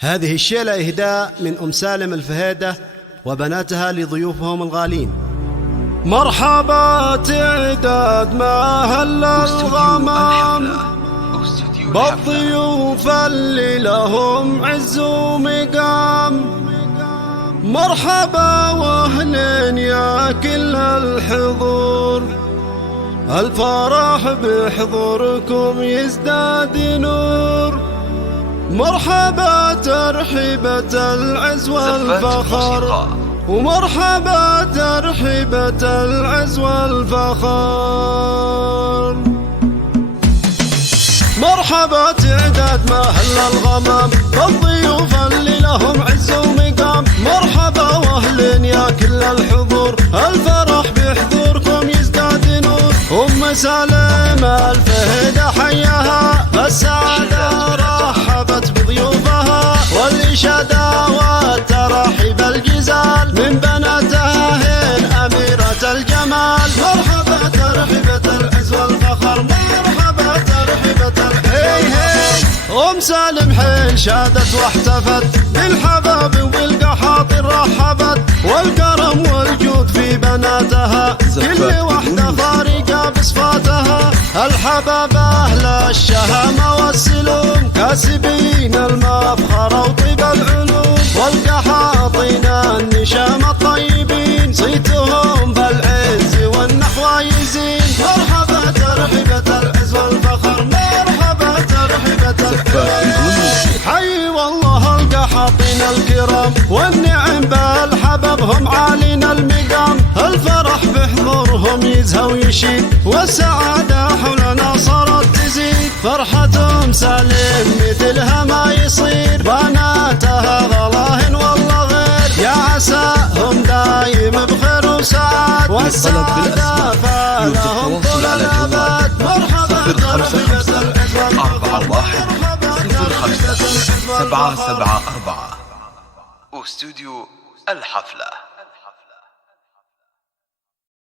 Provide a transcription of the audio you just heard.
هذه الشيلة إهداء من أم سالم الفهيدة وبناتها لضيوفهم الغالين. مرحبا تعداد ما هل الغمام بالضيوف اللي لهم عز ومقام. مرحبا واهلين يا كل الحضور، الفرح بحضوركم يزداد نور. مرحبا ترحيبة العز والفخر، ومرحبا ترحيبة العز والفخر. مرحبا تعداد ما هل الغمام بالضيوف اللي لهم عز ومقام. مرحبا واهلين يا كل الحضور، الفرح بحضوركم يزداد نور. أم سالم الفهيدة حياها السعادة رحبت بضيوفها، والإشادة والترحيب الجزال من بناتها هين أميرة الجمال. مرحبا ترحيبة العز والفخر، مرحبا ترحيبة أم سالم حين شادت واحتفت بالحباب وبالقحاطر رحبت، والكرم والجود في بناتها كل وحدة فارقة بصفاتها. الحباب أهل الشهامة والسلوم كاسبين المفخر وطيب العلوم، والقحاطين النشام الطيبين صيتهم بالعز والنحو يزين. مرحبا ترحيبة العز والفخر، مرحبا ترحيبة حي والله القحاطين الكرام، والنعم بالحباب هم عالين المقام. الفرح بحضورهم يزهى ويشيد، والسعادة حولنا صارت تزيد. فرحتهم سالم مثلها ما يصير، بناتها غلاهن والله غير. يا عساهم دايم بخير وسعاد، والسعادة فالهم طول الأبد. مرحبا ترحيبة العز والفخر، 774 واستوديو الحفلة.